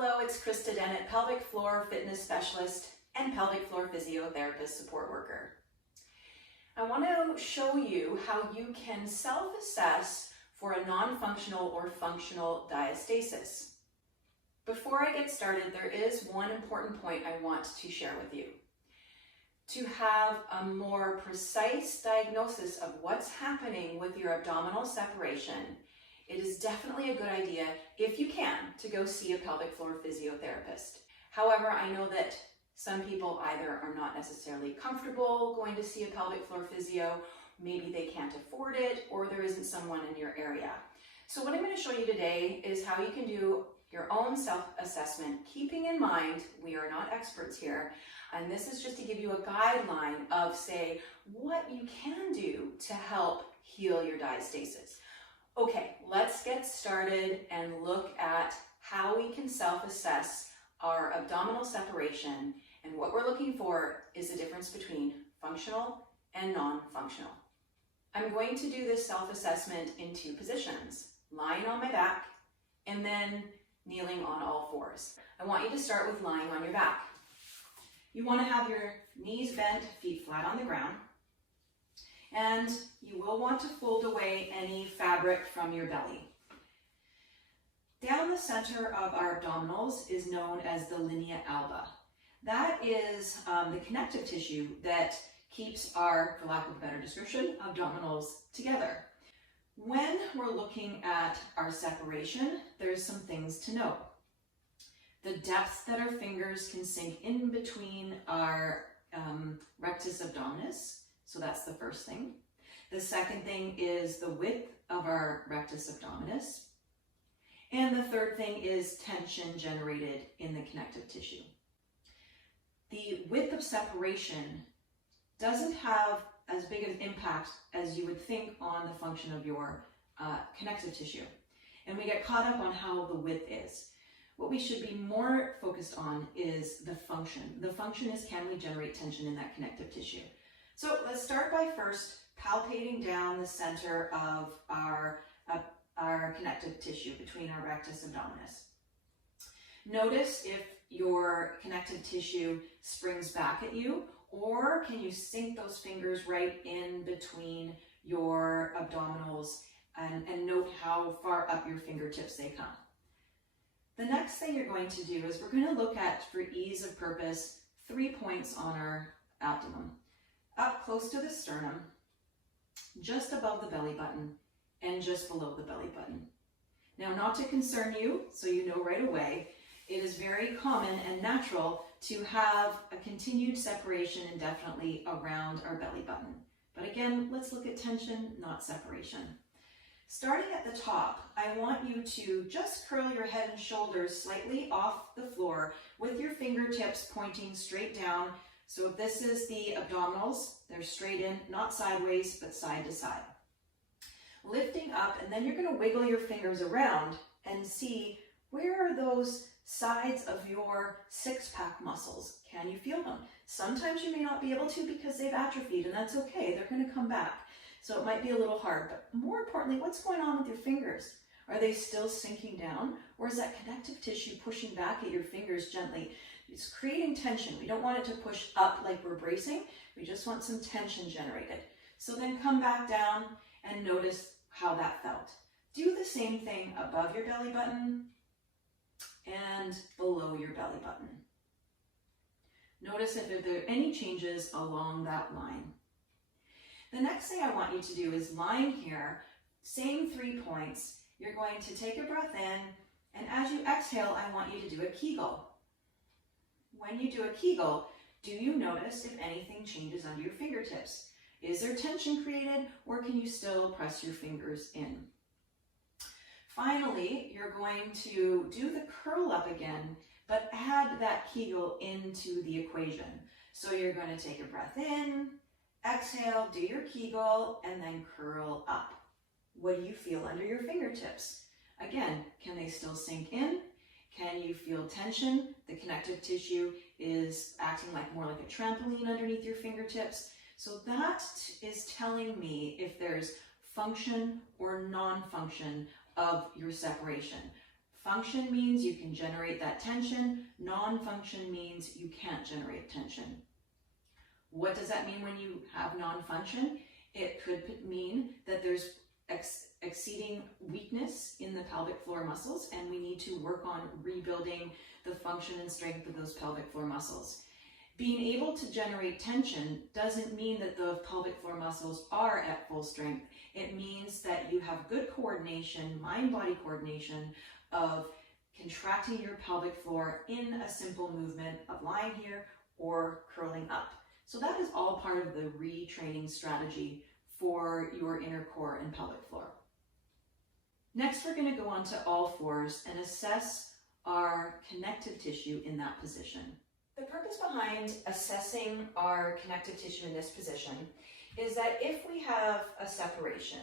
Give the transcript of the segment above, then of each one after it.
Hello, it's Krista Dennett, pelvic floor fitness specialist and pelvic floor physiotherapist support worker. I want to show you how you can self-assess for a non-functional or functional diastasis. Before I get started, there is one important point I want to share with you. To have a more precise diagnosis of what's happening with your abdominal separation, it is definitely a good idea, if you can, to go see a pelvic floor physiotherapist. However, I know that some people either are not necessarily comfortable going to see a pelvic floor physio, maybe they can't afford it, or there isn't someone in your area. So what I'm going to show you today is how you can do your own self-assessment, keeping in mind we are not experts here, and this is just to give you a guideline of, say, what you can do to help heal your diastasis. Okay, let's get started and look at how we can self-assess our abdominal separation, and what we're looking for is the difference between functional and non-functional. I'm going to do this self-assessment in two positions, lying on my back and then kneeling on all fours. I want you to start with lying on your back. You want to have your knees bent, feet flat on the ground, and you will want to fold away any fabric from your belly. Down the center of our abdominals is known as the Linea Alba. That is the connective tissue that keeps our, for lack of a better description, abdominals together. When we're looking at our separation, there's some things to know. The depth that our fingers can sink in between our rectus abdominis, so that's the first thing. The second thing is the width of our rectus abdominis. And the third thing is tension generated in the connective tissue. The width of separation doesn't have as big an impact as you would think on the function of your connective tissue. And we get caught up on how the width is. What we should be more focused on is the function. The function is, can we generate tension in that connective tissue? So let's start by first palpating down the center of our connective tissue between our rectus abdominis. Notice if your connective tissue springs back at you, or can you sink those fingers right in between your abdominals and note how far up your fingertips they come. The next thing you're going to do is we're going to look at, for ease of purpose, 3 points on our abdomen. Up close to the sternum, just above the belly button, and just below the belly button. Now, not to concern you, so you know right away, it is very common and natural to have a continued separation indefinitely around our belly button. But again, let's look at tension, not separation. Starting at the top, I want you to just curl your head and shoulders slightly off the floor with your fingertips pointing straight down. So if this is the abdominals, they're straight in, not sideways, but side to side. Lifting up, and then you're going to wiggle your fingers around and see where are those sides of your six-pack muscles. Can you feel them? Sometimes you may not be able to because they've atrophied, and that's okay. They're going to come back. So it might be a little hard, but more importantly, what's going on with your fingers? Are they still sinking down, or is that connective tissue pushing back at your fingers gently? It's creating tension. We don't want it to push up like we're bracing. We just want some tension generated. So then come back down and notice how that felt. Do the same thing above your belly button and below your belly button. Notice if there are any changes along that line. The next thing I want you to do is lying here, same 3 points. You're going to take a breath in, and as you exhale, I want you to do a Kegel. When you do a Kegel, do you notice if anything changes under your fingertips? Is there tension created, or can you still press your fingers in? Finally, you're going to do the curl up again, but add that Kegel into the equation. So you're going to take a breath in, exhale, do your Kegel, and then curl up. What do you feel under your fingertips? Again, can they still sink in? Can you feel tension? The connective tissue is acting more like a trampoline underneath your fingertips. So that is telling me if there's function or non-function of your separation. Function means you can generate that tension. Non-function means you can't generate tension. What does that mean when you have non-function? It could mean that there's exceeding weakness in the pelvic floor muscles, and we need to work on rebuilding the function and strength of those pelvic floor muscles. Being able to generate tension doesn't mean that the pelvic floor muscles are at full strength. It means that you have good coordination, mind-body coordination of contracting your pelvic floor in a simple movement of lying here or curling up. So that is all part of the retraining strategy for your inner core and pelvic floor. Next, we're going to go on to all fours and assess our connective tissue in that position. The purpose behind assessing our connective tissue in this position is that if we have a separation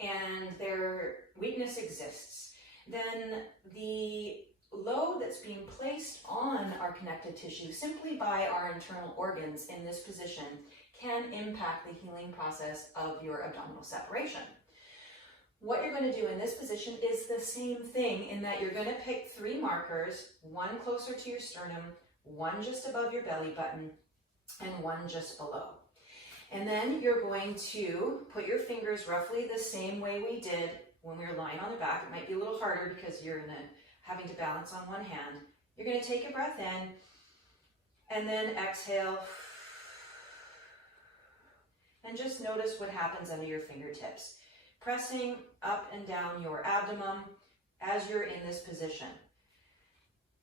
and their weakness exists, then the load that's being placed on our connective tissue simply by our internal organs in this position can impact the healing process of your abdominal separation. What you're going to do in this position is the same thing in that you're going to pick 3 markers, one closer to your sternum, one just above your belly button, and one just below. And then you're going to put your fingers roughly the same way we did when we were lying on the back. It might be a little harder because you're having to balance on one hand. You're going to take a breath in and then exhale. And just notice what happens under your fingertips. Pressing up and down your abdomen as you're in this position.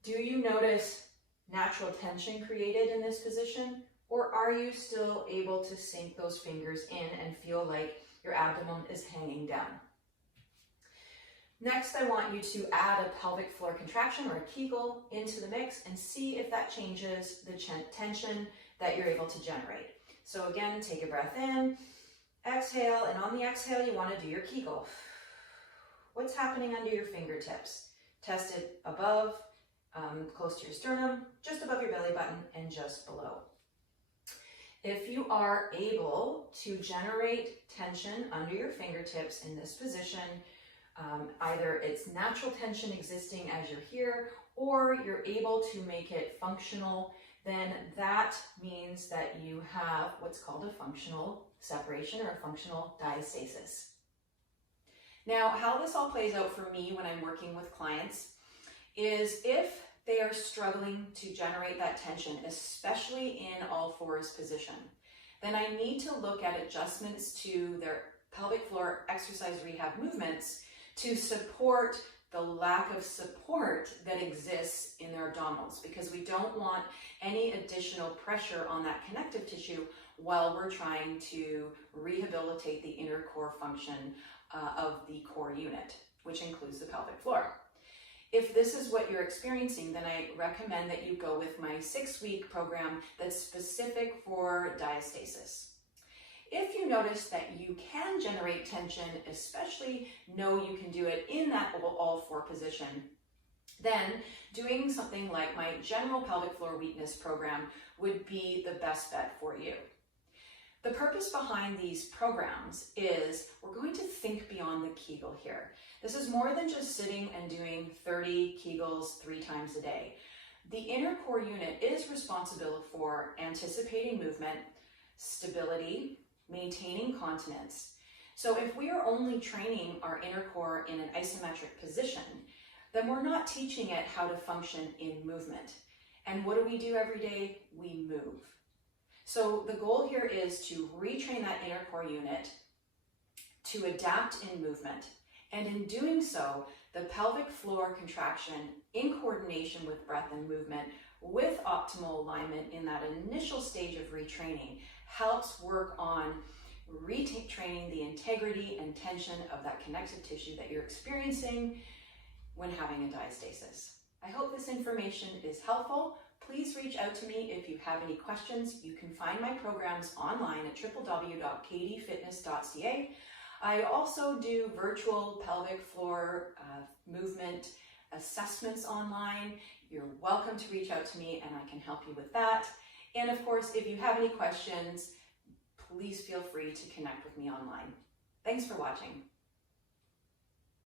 Do you notice natural tension created in this position? Or are you still able to sink those fingers in and feel like your abdomen is hanging down? Next, I want you to add a pelvic floor contraction or a Kegel into the mix and see if that changes the tension that you're able to generate. So again, take a breath in, exhale, and on the exhale, you want to do your Kegel. What's happening under your fingertips? Test it above, close to your sternum, just above your belly button, and just below. If you are able to generate tension under your fingertips in this position, either it's natural tension existing as you're here, or you're able to make it functional, then that means that you have what's called a functional separation or a functional diastasis. Now, how this all plays out for me when I'm working with clients is if they are struggling to generate that tension, especially in all fours position, then I need to look at adjustments to their pelvic floor exercise rehab movements to support the lack of support that exists in their abdominals, because we don't want any additional pressure on that connective tissue while we're trying to rehabilitate the inner core function of the core unit, which includes the pelvic floor. If this is what you're experiencing, then I recommend that you go with my 6-week program that's specific for diastasis. If you notice that you can generate tension, especially know you can do it in that all four position, then doing something like my general pelvic floor weakness program would be the best bet for you. The purpose behind these programs is we're going to think beyond the Kegel here. This is more than just sitting and doing 30 Kegels 3 times a day. The inner core unit is responsible for anticipating movement, stability, maintaining continence. So if we are only training our inner core in an isometric position, then we're not teaching it how to function in movement. And what do we do every day? We move. So the goal here is to retrain that inner core unit to adapt in movement. And in doing so, the pelvic floor contraction in coordination with breath and movement with optimal alignment in that initial stage of retraining helps work on retraining the integrity and tension of that connective tissue that you're experiencing when having a diastasis. I hope this information is helpful. Please reach out to me if you have any questions. You can find my programs online at www.kdfitness.ca. I also do virtual pelvic floor movement assessments online. You're welcome to reach out to me and I can help you with that. And of course, if you have any questions, please feel free to connect with me online. Thanks for watching.